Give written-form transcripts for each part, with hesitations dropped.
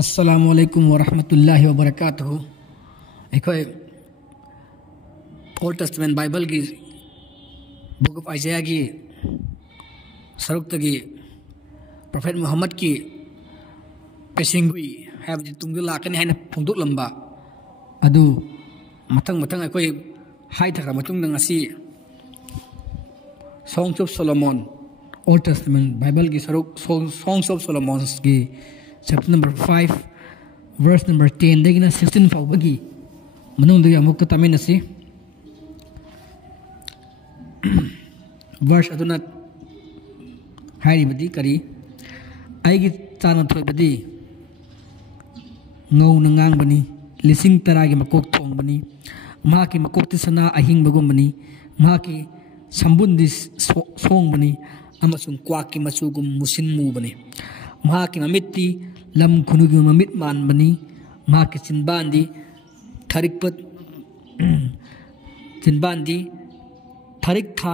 अस्सलामुअलैकुम वरहमतुल्लाहि वबरकातुहू अखोई ओल्ड टेस्टमेंट बाइबल की बुक ऑफ आइज़ाया की सरुक प्रोफेट मुहम्मद की पेसिंगुई है तुम लाकनी है फोंदोलंबा अदु मथंग मथंग अखोई high थखरा मतुंग ngasi Songs of Solomon Old Testament Bible की सरुक Songs of Solomon की chapter number 5 verse number 10 dagina 16 fawbagi manung dagi amuk tamin asi verse aduna hari badi kari aigi chana thoi badi ngau nangang bani lising tara gi makok thong bani ma ki makok tisana ahing bagum bani ma ki sambun dis song bani amasung kwaki masugum musin mu bani ma ki mamitti lam kunugi mamit man bani ma ki sinbandi tharikpat sinbandi tarik tha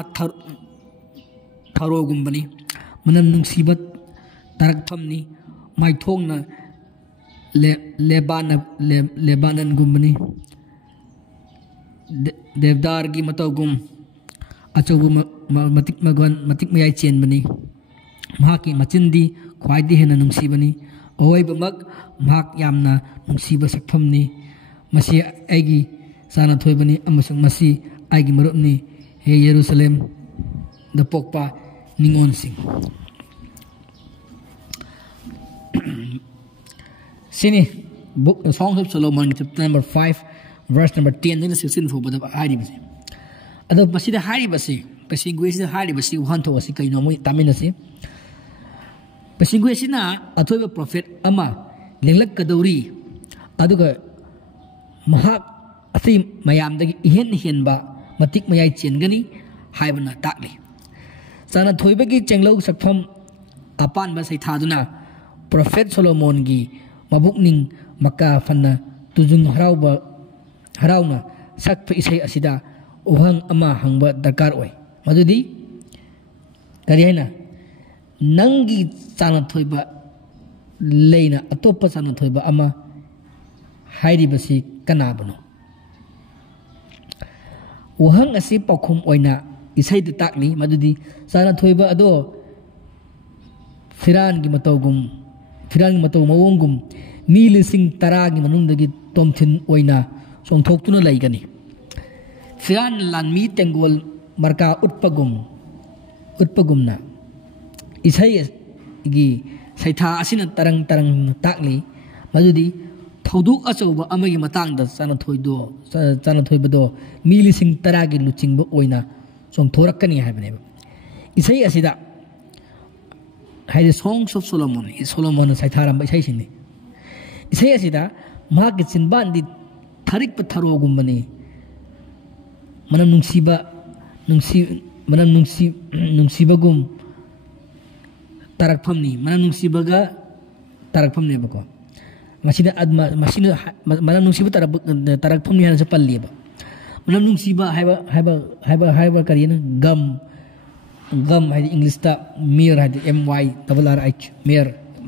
tharogum bani manam nungsibat tarak thamni mai thongna lebanan gumbani devdar gi matogum achobu matik mayai chen bani mahaki machindi khwaidi hena nungsi bani oi bamak mahak yamna nungsiba sakphamni masi aigi sana thoi bani amasung masi aigi marupni he Jerusalem da pokpa ningon sing sini book Songs of Solomon chapter number 5 verse number 10 din 16 fo bada hari basi ado basi da hari basi pasingui si hari basi uhan tho asi kaino mo tamin asi pasingui sina athoiba prophet ama lenglak kadori aduga mahak asi mayam dagi ihen henba matik mayai chengani haibana takli sana thoiba gi chenglo sakpham apan ba sai thaduna prophet Solomon gi mabukning maka fanna tujung harauna sakpa isai asida uhang ama hangba dakar oi madudi kari haina nangi chana thoiba leina atopa chana thoiba ama hairi basi kanabano uhang asi pakhum oina isai du takli madudi chana thoiba ado firan gi matau mawongum mi lising taragi manungdagi tomthin oina songthoktuna laigani firan lan mi tengol marka utpagumna isai gi saitha asina tarang takli madudi thoduk achauba amagi matangda chana thoibado mi lising taragi luchingba oina songthorakani haibane isai asida haide Songs of Solomon Solomon saitharamba isai sinni isai asida mahaki chinbandi tharik patharogumbani manam nungsibagum tarakphamni manam nungsibaga tarakphamni bako masina manam nungsiba tarakphamni hana sapalli ba manam nungsiba haiba karina gam haidi English ta mir haidi MYRRH mir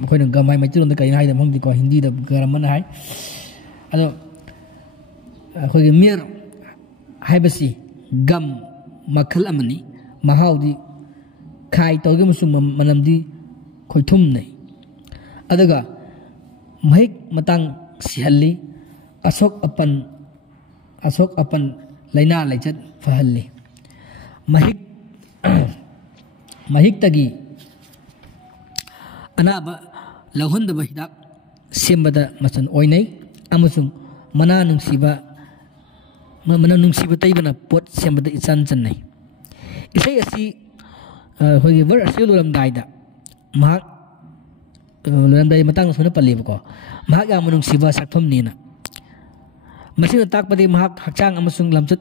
koina gam hai maichron da kaina haida mongdi ko hindi da garamana hai ado khoi mir haibasi gam makhal amani mahaudi khai tawge musum manamdi khoithum nei adaga mahik matang sihalli asok apan laina laichat fahalli mahik tagi anaba lahunda bahidak sembada masan oinai amusung mana nungsiba taibana pot sembada ichan channai isai asi hogi ver asi luram daida mahak luram dai matang sona palliba ko mahak ya nungsiba sakpham nina masina takpadi mahak hakchang amusung lamchat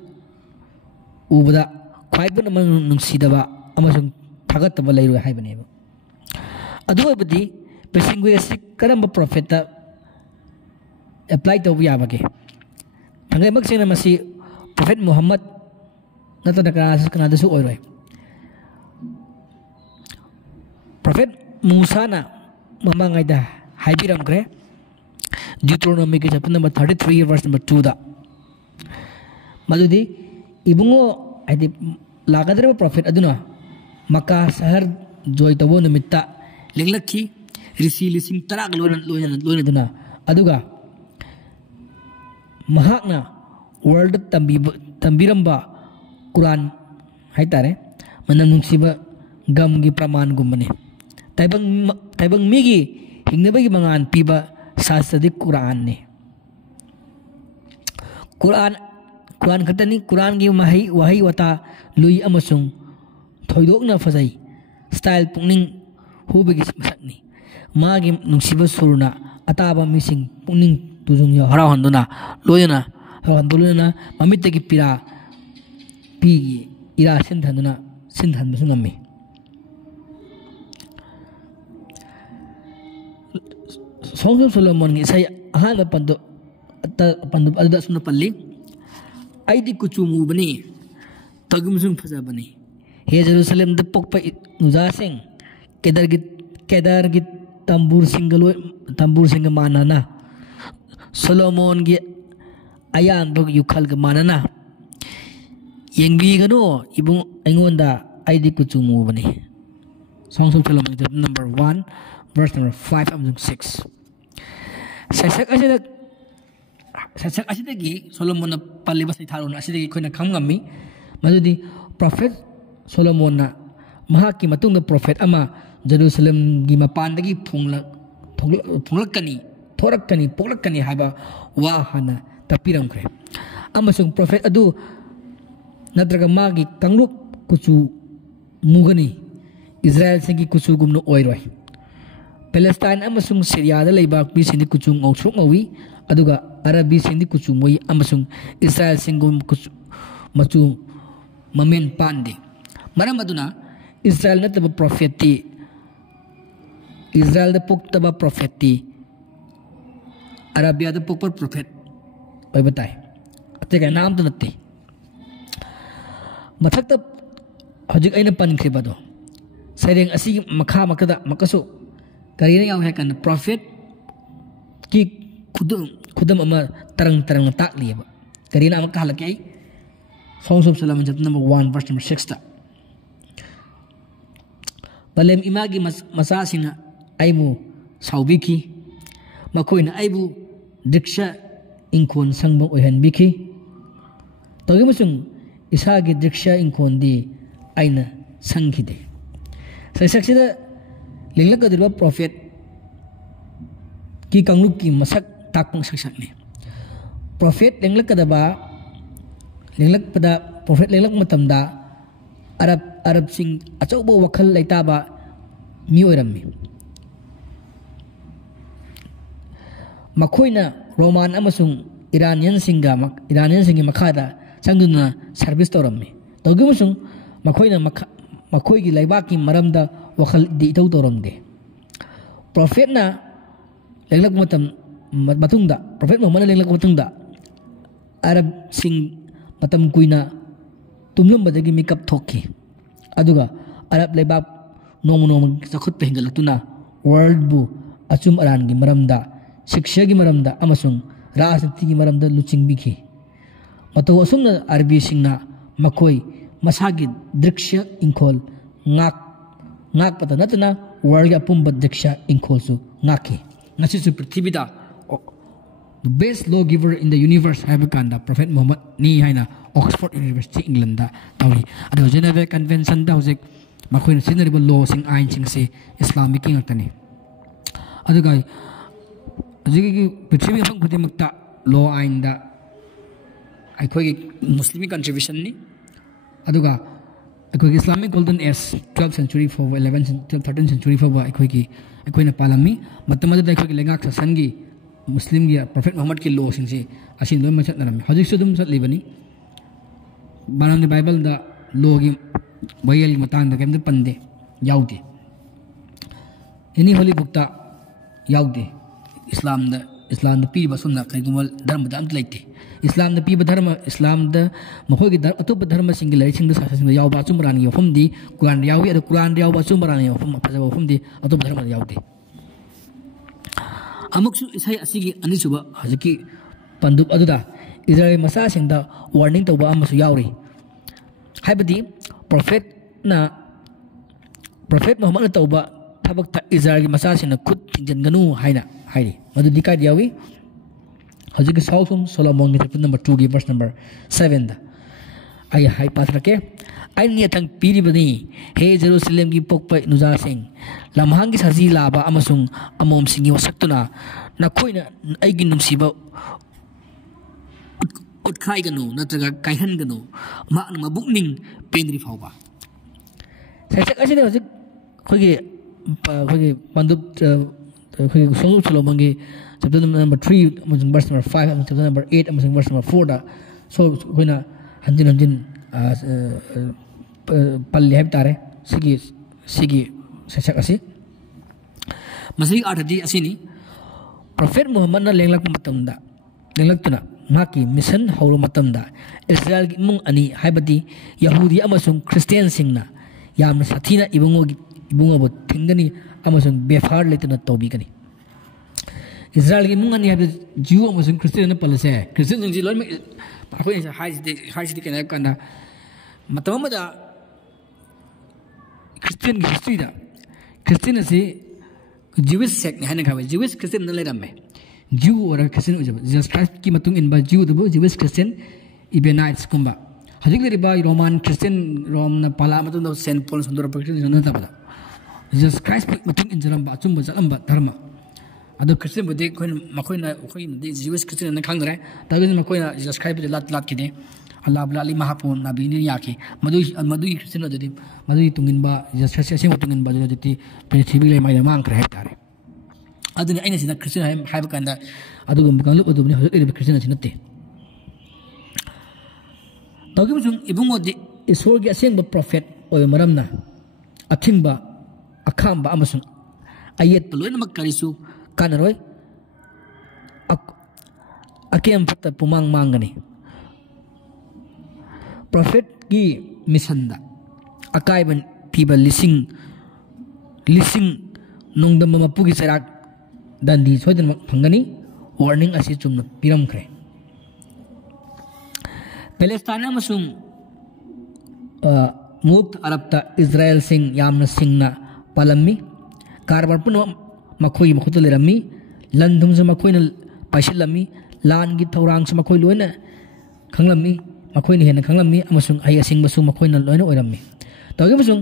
ubada khwaibana nungsidaba amasung thagataba leiru haibane adu obadi pesingui asi karamba prophet apply to yabage tangai maksina masi prophet Muhammad nata kana dasu oiroi prophet Musa na mamangai da haibiram kre Deuteronomy ki chapter number 33 verse number 2 da madudi ibungo adi lagadre prophet aduna Makkah sahar joy tabo numitta lenglakhi risi lising tarak loina duna aduga mahakna world tambiramba Quran haitare manam nungsiba gam gi praman gumane taibang migi hingnabagi mangan piba sasadi Quran ni Quran katani Quran gi wahi wata lui amasung thoidokna fazai style pungning hubagi masakni magi nungsiba suruna ataba mising pungning tujung ya hara handuna loyana handuluna mamitagi pira pigi ira sinthanduna sinthanbasu nami Songs of Solomon ngi say ahana pandu alda suna palli aidi kuchumu bani tagumsung phaja bani he Jerusalem da pokpa nuja sing kedar git tambur singa manana Solomon gi ayan bag yukhal ga manana yengbi gano ibung aingonda aidi kuchumu bani Songs of Solomon chapter number 1 verse number 5 and 6 Sasak asidagi Solomon na palibas ni tharon asidagi ko na kamngami madudi prophet Solomon na mahaki matung na prophet ama Jerusalem gi mapandagi poglakani haba wahana tapiram kre amasung prophet adu nadraga magi kangrup kuchu mugani Israel singi kuchu gumno oiroi Palestine amasung Syria da leibak bi sindi kuchung ausruk ngawi aduga Arabi sindi kuchung moi amasung Israel singum kuchu machu mamen pandi maram aduna Israel na taba propheti Israel da poktaba propheti Arabia da pokpar prophet bai batai atega naam to natte mathakta hojik aina pankre bado sereng asi makada makaso Karina yang hekan prophet ki kudum ama terang tak liya ba karina ama kahalaki Songs of Solomon chapter number 1 verse number 6 ta balem imagi masasina aibu saubiki makoina aibu diksha inkon sangbang oihan biki togi musung isagi diksha inkon di aina sanghide saksida Linglak kadurba prophet ki kangluk ki masak takpang saksak ni prophet linglak kadaba linglak pada prophet linglak matamda Arab sing achauba wakhal laitaba mi oirammi makoina Roman amasung Iranian singi makhada sangduna service torammi togimusung makoi gi laibaki maramda wakal di itaw toramde prophet na lenglak matungda prophet Muhammad lenglak matungda Arab sing matam kuina tumlum badagi makeup thoki aduga Arab laibak nomo sakhut pehingalutuna world bu achum aran gi maramda shiksha gi maramda amasung rajniti gi maramda luching biki mato asumna Arabi singna makoi masagi driksha inkol ngak pata natuna world apumba driksha inkol su ngaki ngasi su prithibida the best lawgiver in the universe habakanda prophet Muhammad ni haina Oxford University England da tawi ado Geneva Convention da hojek makoina sinariba law sing ain sing se Islamic king atani aduga ajigi prithibida phang khutimakta law ain da aikoi Muslim contribution ni aduga aikoi Islamic golden age 12th century for 11th 13th century for aikoi na palami matamada da aikoi lengak sasangi Muslim gi prophet Muhammad ki law sing se asin loi machat narami hojik sudum sat libani banam Bible da law gi bayal matan da kem de pande yaude ini holy book ta yaude Islam da pi basumna kai gumal dharma da ant laite Islam da pi dharma Islam da mahoi gi atop dharma single sing da sa sing yau ba chumran gi ofum di Quran yawi ado Quran yaw ba chumran gi ofum pa ofum di atop dharma yaude अमुकसु इसै असिगी अनिसुबा हजकी पंदुप अदुदा Israel मसासिंगदा warning तौबा अमसु यावरी हाइबदी prophet Mohammad तौबा थबक Israel मसासिंगना खुद थिंजनगनु हाइना हाइरी मदुदी काय यावी हजकी song Solomon के chapter number 2 की verse number 7 दा आई high pass रखे आई नियतंग पीरिबनी हे जेरूसलेम की पोकप नुजा सिंह लमहांगी सजी लाबा अमसुंग अमोम सिंगी वसक्तुना नखोइना आइगी नुंसीबा उत्खाइगनु नत्रगा काइहनगनु माकन मबुकनिंग पेंद्री फावबा सैसक असिदे हजिक खोगी पंदुप खोगी सोंग सोलोमन की चैप्टर नंबर 3 अमसुंग वर्स नंबर 5 अमसुंग चैप्टर नंबर 8 अमसुंग वर्स नंबर 4 दा सो खोइना हंजिन पल्ले है तारे सिगी सैसक असी मसी आठदी असिनी प्रोफेट मोहम्मद ना लेंगलक्तुना माकी मिशन हौर मतमदा इस्राएल की इमुंग अनि हाइबदी यहूदी अमसुंग क्रिश्चियन सिंगना याम साथीना इबुंगबो थिंगनी अमसुंग बेफार लेतना तौबीगनी इस्राएल की इमुंग अनि हाइब जिउ अमसुंग क्रिश्चियन पलसे क्रिश्चियन सिंग लोइ अखोय हाइसिदि केना कंदा मतमदा क्रिश्चियन की हिस्ट्री दा क्रिश्चियन से जीविस सेक्ट है खाबे जीविस क्रिश्चियन न लेरमे जू और क्रिश्चियन हो जब जीसस क्राइस्ट की मतुंग इन बा जू दबो जीविस क्रिश्चियन इबेनाइट्स कुंबा हजिक लेरिबा रोमान क्रिश्चियन रोम न पाला मतुंग द सेंट पॉल संदर प्रोटेक्शन न तबदा जीसस क्राइस्ट मतुंग इन जरम बा चुम बजलम बा धर्म अदो क्रिश्चियन बदे कोइन मखोइना कोइन जीविस क्रिश्चियन न खांगरे तबिन मखोइना जीसस क्राइस्ट बदे लात किदे अल्लाह बलाली महापुन नाबीनी याकी मधुई क्रिश्चियन अदि मधुई तुंगिनबा जीसस क्राइस्ट असेंग तुंगिनबा जति पृथ्वी ले माइना मांगखरे है तारे अदुनि आइना सिना क्रिश्चियन हाइब कांदा अदुगम कांलु अदुनि हजर क्रिश्चियन सिनते तौगिबुजुं इबुंगोदि ईश्वर की असेंग प्रोफेट ओय मरमना अथिंबा अखांबा अमसुं अयेत लोइनमक करिसु कानरोय अकेम फत पुमांग मांगनी प्रोफेट की मिशन दा अकाइबन पीबा लिसिंग नोंदम मपु की सराक दंदी सोजन फंगनी वार्निंग असी चुमन पिरमखरे पैलेस्टाइन अमसुंग मुक्त अरब इजराइल सिंह यामन सिंगना पालमी कारबार पुन मखोई मखुत लेरमी लंधुम से मखोइना पाइसिलमी लान की थौरांग से मखोई लोइना खंगलमी मखोइना हेन खंगलमी अमसुंग आई असिंग बसु मखोइना लोइना ओइरमी तौगे बसुंग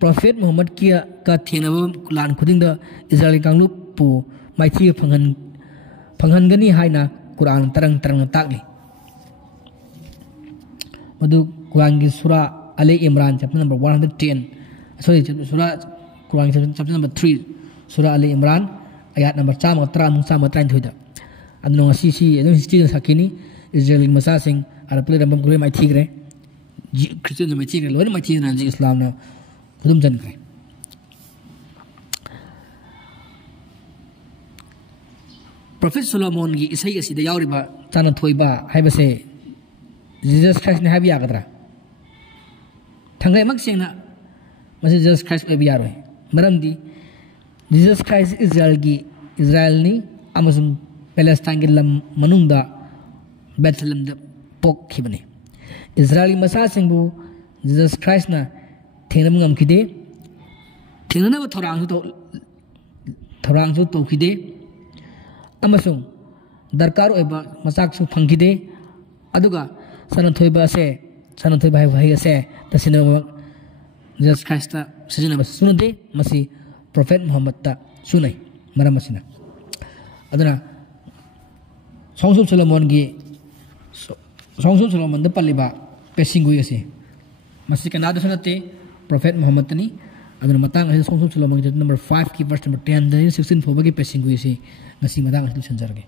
प्रोफेट मोहम्मद की का थेनब लान खुदिंग द इजराइल कांगलु पु माइथि फंगनगनी हाइना कुरान तरंग ताकली मधु कुरान की सूरा अले इमरान चैप्टर नंबर 110 सॉरी सूरा कुरान चैप्टर नंबर 3 सूरा अले इमरान आयत नंबर 433 अदनो ngasi अदनो हिस्ट्री सकिनी इजराइल मसा सिंह अरब ले रंबम गुरे माइथि ग्रे क्रिश्चियन माइथि ग्रे लोन माइथि ना इस्लाम ना खुदुम जन ग्रे प्रोफेट सोलोमन की इसै असिदा यावरिबा ताना थोइबा हाइबसे जीसस क्राइस्ट ने हाबि यागद्रा थंगै मक्सेना मसे जीसस क्राइस्ट ओइबि यारोय मरमदी जीसस क्राइस्ट इजराइल नि अमसुंग पैलेस्टाइन के लम मनुंगदा बेथलेम द पोक खिबने इजराइली मसा सिंगबु जीसस क्राइस्ट ना थेनम ngam थेनना थौरांग तो खिदे अमसुंग दरकार ओइबा मसाक सु फंगिदे अदुगा सनथोइबा भाई असे तसिना जीसस क्राइस्ट सिजना सुनदे मसी प्रोफेट मोहम्मद ता सुनै मरम मसिना अदना सोंग सोलोमन द पल्लिबा पेसिंगुई असे मसी कनाद सुनते प्रोफेट मोहम्मद तनी अदना मतंग असे सोंग सोलोमन नंबर 5 की वर्स नंबर 10 16 फोबगे पेसिंगुई असे ngasi matang asu sanjarge